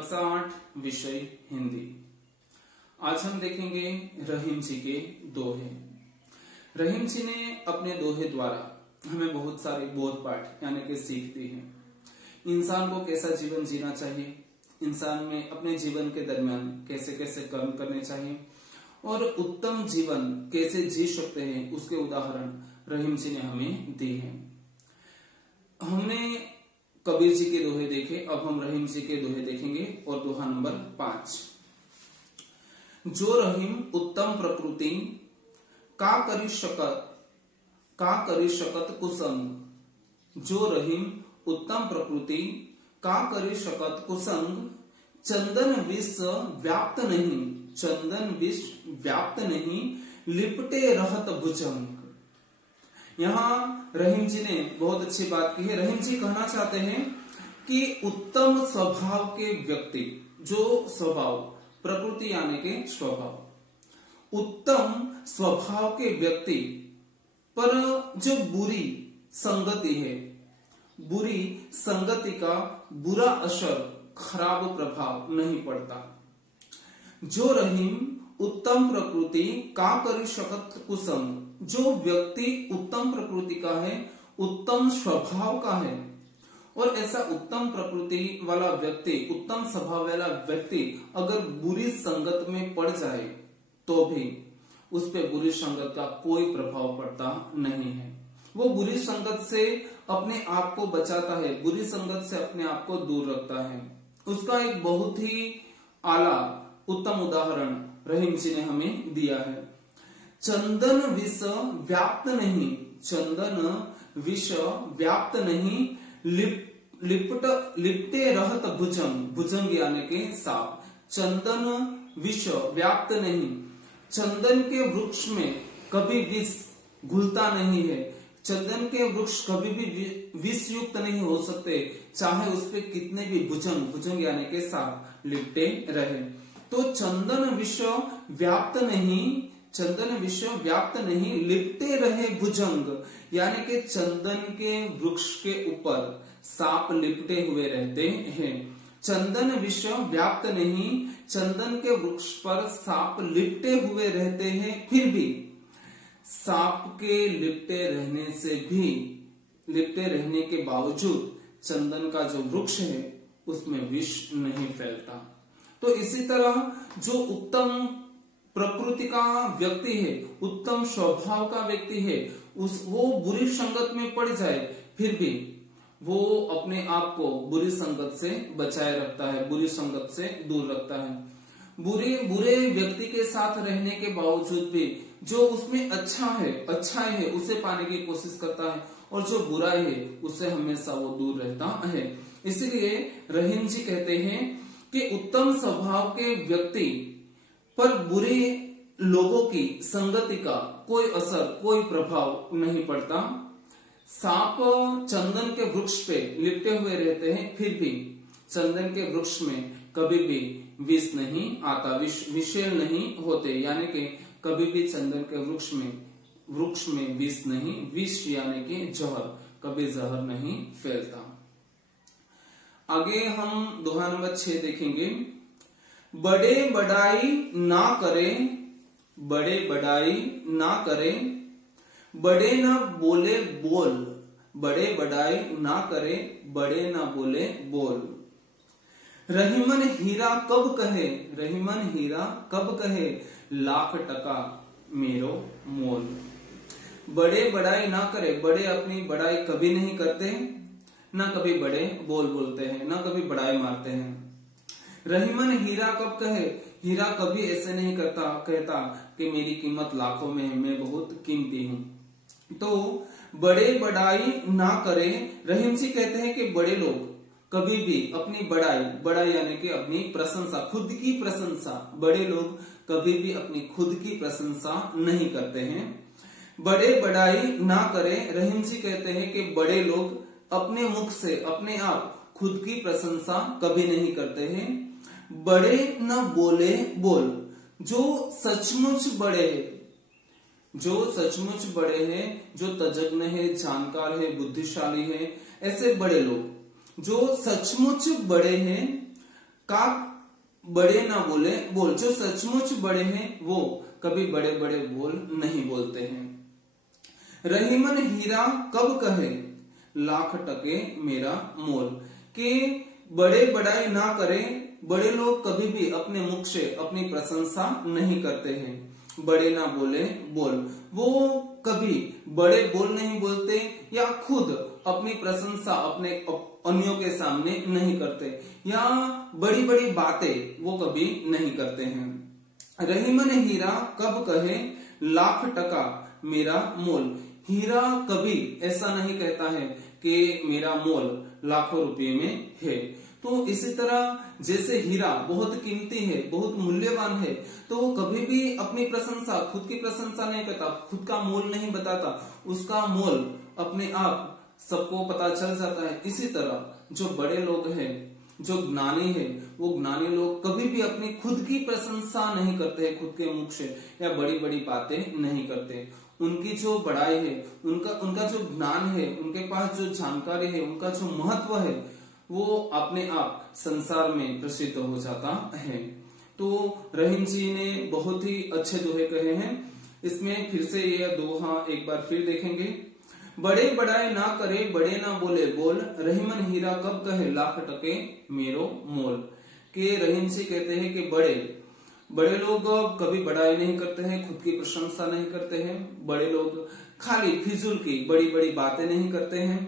कक्षा 8 विषय हिंदी। आज हम देखेंगे रहीम जी के दोहे। रहीम जी ने अपने दोहे द्वारा हमें बहुत सारे बोध पाठ यानी कि सीख दी है। इंसान को कैसा जीवन जीना चाहिए, इंसान में अपने जीवन के दरमियान कैसे कैसे कर्म करने चाहिए और उत्तम जीवन कैसे जी सकते हैं, उसके उदाहरण रहीम जी ने हमें दी है। हमने कबीर जी के दोहे देखे, अब हम रहीम जी के दोहे देखेंगे। और दोहा नंबर 5। जो रहीम उत्तम प्रकृति का करी शकत कुसंग। जो रहीम उत्तम प्रकृति का करी शकत कुसंग। चंदन विष व्याप्त नहीं, चंदन विष व्याप्त नहीं, लिपटे रहत भुजंग। यहाँ रहीम जी ने बहुत अच्छी बात की है। रहीम जी कहना चाहते हैं कि उत्तम स्वभाव के व्यक्ति, जो स्वभाव प्रकृति यानी के स्वभाव, उत्तम स्वभाव के व्यक्ति पर जो बुरी संगति है, बुरी संगति का बुरा असर, खराब प्रभाव नहीं पड़ता। जो रहीम उत्तम प्रकृति का करी शकत कुसंग। जो व्यक्ति उत्तम प्रकृति का है, उत्तम स्वभाव का है, और ऐसा उत्तम प्रकृति वाला व्यक्ति, उत्तम स्वभाव वाला व्यक्ति अगर बुरी संगत में पड़ जाए तो भी उस पे बुरी संगत का कोई प्रभाव पड़ता नहीं है। वो बुरी संगत से अपने आप को बचाता है, बुरी संगत से अपने आप को दूर रखता है। उसका एक बहुत ही आला उत्तम उदाहरण रहीम जी ने हमें दिया है। चंदन विष व्याप्त नहीं, चंदन विष व्याप्त नहीं, लिपटे रहत भुजंग। भुजंग यानी के सांप। चंदन विष व्याप्त नहीं, चंदन के वृक्ष में कभी विष घुलता नहीं है। चंदन के वृक्ष कभी भी विष युक्त नहीं हो सकते, चाहे उस पे कितने भी भुजंग, भुजंग यानी के सांप लिपटे रहे। तो चंदन विष व्याप्त नहीं, चंदन विष व्याप्त नहीं, लिपटे रहे भुजंग, यानी कि चंदन के वृक्ष के ऊपर सांप लिपटे हुए रहते हैं। चंदन विष व्याप्त नहीं, चंदन के वृक्ष पर सांप लिपटे हुए रहते हैं, फिर भी सांप के लिपटे रहने से भी, लिपटे रहने के बावजूद चंदन का जो वृक्ष है उसमें विष नहीं फैलता। तो इसी तरह जो उत्तम प्रकृति का व्यक्ति है, उत्तम स्वभाव का व्यक्ति है, वो बुरी संगत में पड़ जाए फिर भी वो अपने आप को बुरी संगत से बचाए रखता है, बुरी संगत से दूर रखता है। बुरे व्यक्ति के साथ रहने के बावजूद भी जो उसमें अच्छाई है उसे पाने की कोशिश करता है, और जो बुराई है उससे हमेशा वो दूर रहता है। इसीलिए रहीम जी कहते हैं कि उत्तम स्वभाव के व्यक्ति पर बुरे लोगों की संगति का कोई असर, कोई प्रभाव नहीं पड़ता। सांप चंदन के वृक्ष पे लिपटे हुए रहते हैं, फिर भी चंदन के वृक्ष में कभी भी विष नहीं आता, विषैल नहीं होते, यानी कि कभी भी चंदन के वृक्ष में विष नहीं, विष यानी कि जहर, कभी जहर नहीं फैलता। आगे हम दोहा नंबर 6 देखेंगे। बड़े बड़ाई ना करें, बड़े बड़ाई ना करें, बड़े न बोले बोल। बड़े बड़ाई ना करे, बड़े न बोले बोल। रहीमन हीरा कब कहे, रहीमन हीरा कब कहे, लाख टका मेरो मोल। बड़े बड़ाई ना करे, बड़े अपनी बड़ाई कभी नहीं करते, ना कभी बड़े बोलते हैं, ना कभी बड़ाई मारते हैं। रहीमन हीरा कब कहे, हीरा कभी ऐसे नहीं कहता कि मेरी कीमत लाखों में है, मैं बहुत कीमती हूं। तो बड़े बड़ाई ना करें। रहीम जी कहते हैं कि बड़े लोग कभी भी अपनी बड़ाई यानी कि अपनी प्रशंसा, खुद की प्रशंसा, बड़े लोग कभी भी अपनी खुद की प्रशंसा नहीं करते हैं। बड़े बड़ाई ना करें। रहीम जी कहते हैं कि बड़े लोग अपने मुख से अपने आप खुद की प्रशंसा कभी नहीं करते हैं। बड़े न बोले बोल। जो सचमुच बड़े हैं, जो सचमुच बड़े हैं, जो तज्ञ है, जानकार है, बुद्धिशाली है, ऐसे बड़े लोग जो सचमुच बड़े हैं, काक बड़े ना बोले बोल, जो सचमुच बड़े हैं वो कभी बड़े बड़े बोल नहीं बोलते हैं। रहीमन हीरा कब कहे लाख टके मेरा मोल, के बड़े बड़ाई ना करें, बड़े लोग कभी भी अपने मुख से अपनी प्रशंसा नहीं करते हैं। बड़े ना बोले बोल, वो कभी बड़े बोल नहीं बोलते या खुद अपनी प्रशंसा अपने अन्यों के सामने नहीं करते, या बड़ी बड़ी बातें वो कभी नहीं करते हैं। रहीमन हीरा कब कहे लाख टका मेरा मोल, हीरा कभी ऐसा नहीं कहता है कि मेरा मोल लाखों रुपए में है। तो इसी तरह जैसे हीरा बहुत कीमती है, बहुत मूल्यवान है, तो वो कभी भी अपनी प्रशंसा, खुद की प्रशंसा नहीं करता, खुद का मोल नहीं बताता, उसका मोल अपने आप सबको पता चल जाता है। इसी तरह जो बड़े लोग हैं, जो ज्ञानी है, वो ज्ञानी लोग कभी भी अपनी खुद की प्रशंसा नहीं करते हैं खुद के मुख से, या बड़ी बड़ी बातें नहीं करते। उनकी जो बड़ाई है, उनका जो ज्ञान है, उनके पास जो जानकारी है, उनका जो महत्व है, वो अपने आप संसार में प्रसिद्ध हो जाता है। तो रहीम जी ने बहुत ही अच्छे दोहे कहे हैं। इसमें फिर से ये दोहा एक बार फिर देखेंगे। बड़े बड़ाई ना करे, बड़े ना बोले बोल, रहीमन हीरा कब कहे लाख टके मेरो मोल। के रहीम जी कहते हैं कि बड़े लोग कभी बड़ाई नहीं करते हैं, खुद की प्रशंसा नहीं करते हैं। बड़े लोग खाली फिजूल की बड़ी बड़ी बातें नहीं करते हैं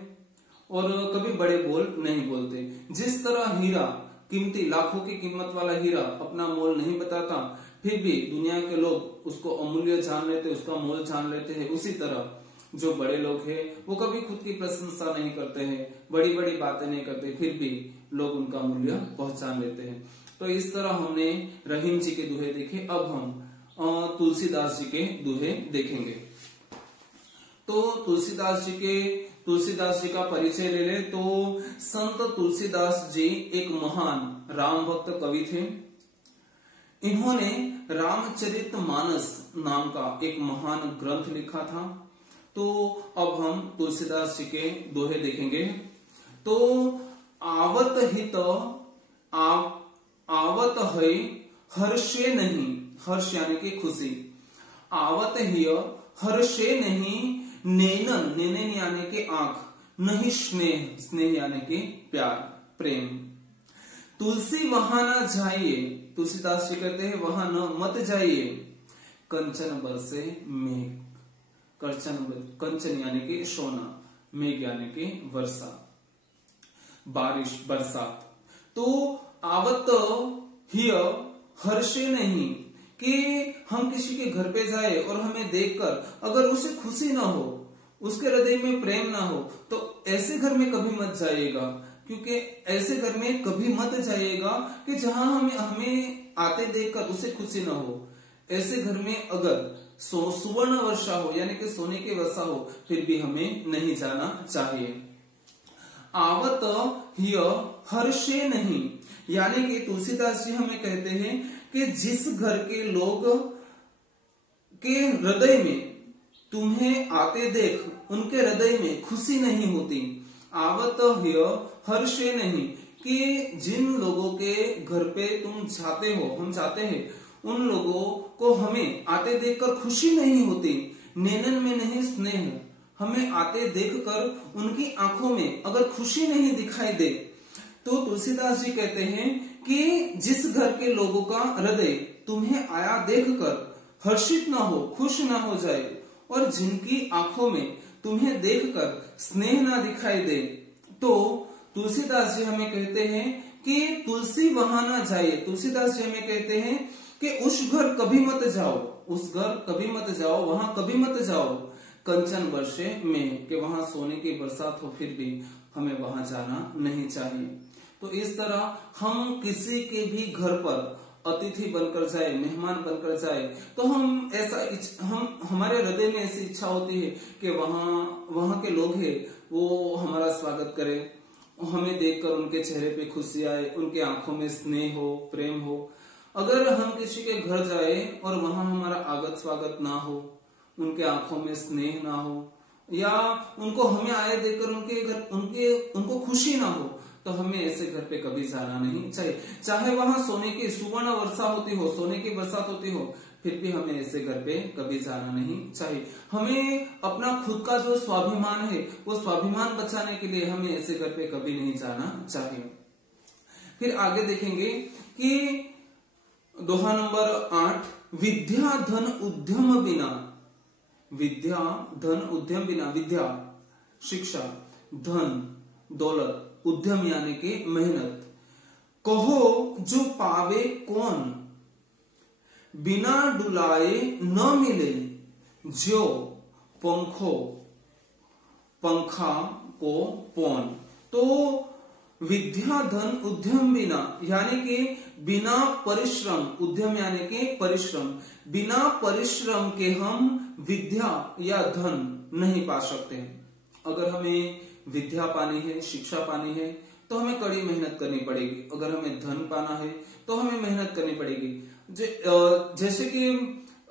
और कभी बड़े बोल नहीं बोलते। जिस तरह हीरा कीमती, लाखों की कीमत वाला हीरा अपना मोल नहीं बताता, फिर भी दुनिया के लोग उसको अमूल्य जान लेते, उसका मोल जान लेते हैं, उसी तरह जो बड़े लोग हैं वो कभी खुद की प्रशंसा नहीं करते हैं, बड़ी बड़ी बातें नहीं करते, फिर भी लोग उनका मूल्य पहचान लेते हैं। तो इस तरह हमने रहीम जी के दोहे देखे। अब हम तुलसीदास जी के दोहे देखेंगे। तो तुलसीदास जी का परिचय ले ले तो संत तुलसीदास जी एक महान राम भक्त कवि थे। इन्होंने रामचरितमानस नाम का एक महान ग्रंथ लिखा था। तो अब हम तुलसीदास जी के दोहे देखेंगे। तो आवत हित आवत है हर्षे नहीं, हर्ष यानी कि खुशी, आवत ही हर्षे नहीं, नैनन नैनन यानी कि आंख, नहीं स्नेह, स्नेह यानी कि प्यार, प्रेम। तुलसी वहां न जाइए, तुलसीदास जी कहते हैं वहां न मत जाइए, कंचन बरसे मेघ, कंचन यानी कि सोना, मेघ यानी कि वर्षा, बारिश, बरसात। तो आवत ही हर्षे नहीं, कि हम किसी के घर पे जाए और हमें देखकर अगर उसे खुशी ना हो, उसके हृदय में प्रेम ना हो, तो ऐसे घर में कभी मत जाइएगा। क्योंकि ऐसे घर में कभी मत जाइएगा कि जहां हमें आते देखकर उसे खुशी ना हो। ऐसे घर में अगर सुवर्ण वर्षा हो यानी कि सोने की वर्षा हो, फिर भी हमें नहीं जाना चाहिए। आवत हिय हर्षे नहीं, यानी कि तुलसीदास जी हमें कहते हैं कि जिस घर के लोग के हृदय में तुम्हें आते देख उनके हृदय में खुशी नहीं होती, आवत हिय हर्षे नहीं, कि जिन लोगों के घर पे तुम जाते हो, हम जाते हैं, उन लोगों को हमें आते देखकर खुशी नहीं होती, नैनन में नहीं स्नेह, हमें आते देखकर उनकी आंखों में अगर खुशी नहीं दिखाई दे, तो तुलसीदास जी कहते हैं कि जिस घर के लोगों का हृदय तुम्हें आया देखकर हर्षित ना हो, खुश ना हो जाए, और जिनकी आंखों में तुम्हें देखकर स्नेह ना दिखाई दे, तो तुलसीदास जी हमें कहते हैं कि तुलसी वहां ना जाइए। तुलसीदास जी हमें कहते हैं कि उस घर कभी मत जाओ, उस घर कभी मत जाओ, वहां कभी मत जाओ, कंचन वर्षे में, कि वहां सोने की बरसात हो, फिर भी हमें वहां जाना नहीं चाहिए। तो इस तरह हम किसी के भी घर पर अतिथि बनकर जाए, मेहमान बनकर जाए, तो हम हमारे हृदय में ऐसी इच्छा होती है कि वहां के लोग हैं वो हमारा स्वागत करें, हमें देखकर उनके चेहरे पे खुशी आए, उनके आंखों में स्नेह हो, प्रेम हो। अगर हम किसी के घर जाए और वहां हमारा आगत स्वागत ना हो, उनके आंखों में स्नेह ना हो, या उनको हमें आए देखकर उनको खुशी ना हो, तो हमें ऐसे घर पे कभी जाना नहीं चाहिए। चाहे वहां सोने की सुवर्ण वर्षा होती हो, सोने की बरसात होती हो, फिर भी हमें ऐसे घर पे कभी जाना नहीं चाहिए। हमें अपना खुद का जो स्वाभिमान है वो स्वाभिमान बचाने के लिए हमें ऐसे घर पे कभी नहीं जाना चाहिए। फिर आगे देखेंगे कि दोहा नंबर 8, विद्या धन उद्यम बिना, विद्या धन उद्यम बिना, विद्या शिक्षा, धन दौलत, उद्यम यानी कि मेहनत, कहो जो पावे कौन, बिना डुलाए न मिले जो पंखा को पौन। तो विद्या धन उद्यम बिना यानी कि बिना परिश्रम, उद्यम यानी कि परिश्रम, बिना परिश्रम के हम विद्या या धन नहीं पा सकते। अगर हमें विद्या पानी है, शिक्षा पानी है, तो हमें कड़ी मेहनत करनी पड़ेगी। अगर हमें धन पाना है तो हमें मेहनत करनी पड़ेगी। जैसे कि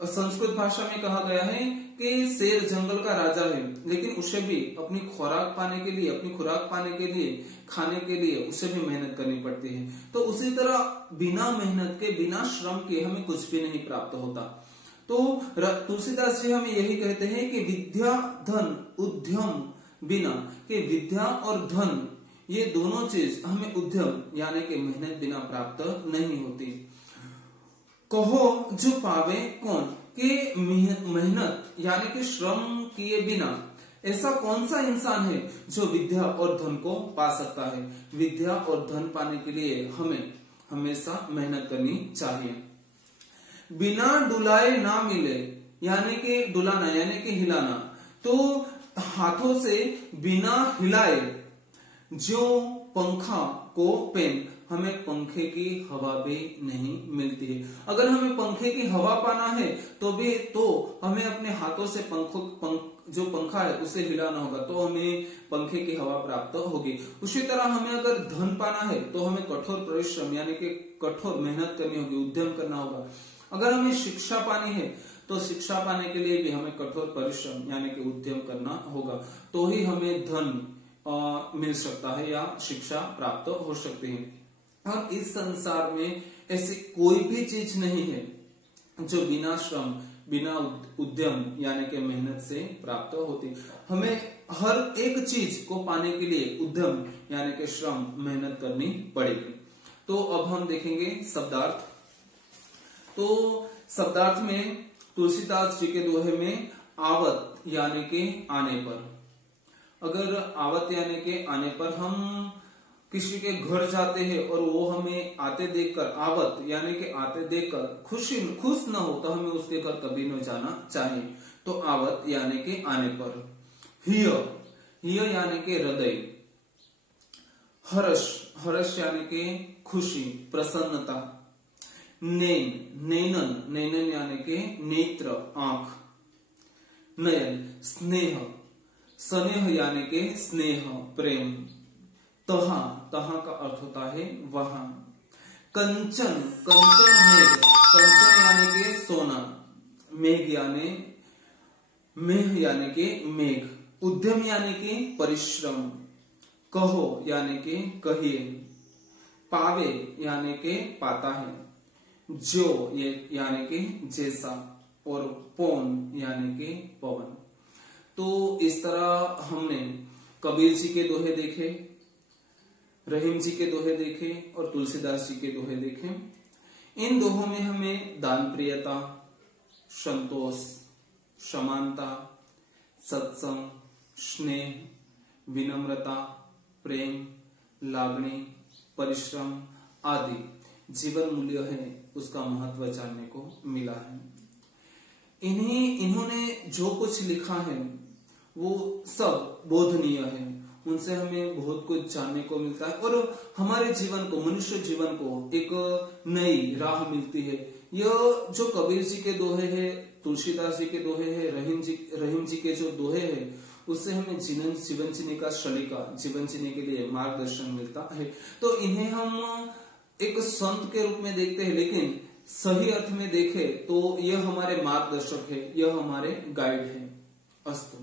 संस्कृत भाषा में कहा गया है कि शेर जंगल का राजा है, लेकिन उसे भी अपनी खुराक पाने के लिए, अपनी खुराक पाने के लिए, खाने के लिए उसे भी मेहनत करनी पड़ती है। तो उसी तरह बिना मेहनत के, बिना श्रम के हमें कुछ भी नहीं प्राप्त होता। तो तुलसीदास जी हमें यही कहते हैं कि विद्या धन उद्यम बिना, कि विद्या और धन ये दोनों चीज हमें उद्यम यानी कि मेहनत बिना प्राप्त नहीं होती। कहो जो पावे कौन, कि मेहनत यानी कि श्रम किए बिना ऐसा कौन सा इंसान है जो विद्या और धन को पा सकता है। विद्या और धन पाने के लिए हमें हमेशा मेहनत करनी चाहिए। बिना डुलाए ना मिले यानी कि डुलाना यानी कि हिलाना, तो हाथों से बिना हिलाए जो पंखा को पेन, हमें पंखे की हवा भी नहीं मिलती है। अगर हमें पंखे की हवा पाना है तो हमें अपने हाथों से जो पंखा है उसे हिलाना होगा, तो हमें पंखे की हवा प्राप्त होगी। उसी तरह हमें अगर धन पाना है तो हमें कठोर परिश्रम यानी कि कठोर मेहनत करनी होगी, उद्यम करना होगा। अगर हमें शिक्षा पानी है तो शिक्षा पाने के लिए भी हमें कठोर परिश्रम यानी कि उद्यम करना होगा, तो ही हमें धन मिल सकता है या शिक्षा प्राप्त हो सकती है। और इस संसार में ऐसी कोई भी चीज नहीं है जो बिना श्रम, बिना उद्यम यानी कि मेहनत से प्राप्त होती। हमें हर एक चीज को पाने के लिए उद्यम यानी कि श्रम, मेहनत करनी पड़ेगी। तो अब हम देखेंगे शब्दार्थ। तो शब्दार्थ में तुलसीदास जी के दोहे में आवत यानी के आने पर, अगर आवत यानी के आने पर हम किसी के घर जाते हैं और वो हमें आते देखकर, आवत यानी कि आते देखकर खुश न हो, तो हमें उसके घर कभी न जाना चाहिए। तो आवत यानी कि आने पर। हिय यानी कि हृदय। हर्ष यानी कि खुशी, प्रसन्नता। नैनन यानी कि नेत्र, आंख। नयन स्नेह यानी कि स्नेह, प्रेम। तहा का अर्थ होता है वहां। कंचन मेघ, कंचन यानी कि सोना, मेघ यानी कि मेघ। उद्यम यानी कि परिश्रम। कहो यानी कि कहिए। पावे यानी कि पाता है। जो यानी कि जैसा, और पौन यानी कि पवन। तो इस तरह हमने कबीर जी के दोहे देखे, रहीम जी के दोहे देखे और तुलसीदास जी के दोहे देखे। इन दोहों में हमें दान प्रियता, संतोष, समानता, सत्संग, स्नेह, विनम्रता, प्रेम, लागणी, परिश्रम आदि जीवन मूल्य है उसका महत्व जानने को मिला है। इन्होंने जो कुछ लिखा है वो सब बोधनीय है, उनसे हमें बहुत कुछ जानने को मिलता है और हमारे जीवन को, मनुष्य जीवन को एक नई राह मिलती है। यह जो कबीर जी के दोहे हैं, तुलसीदास जी के दोहे हैं, रहीम जी के जो दोहे हैं, उससे हमें जीवन जीने का सलीका, जीवन जीने के लिए मार्गदर्शन मिलता है। तो इन्हें हम एक संत के रूप में देखते हैं, लेकिन सही अर्थ में देखें तो यह हमारे मार्गदर्शक है, यह हमारे गाइड है। अस्तु।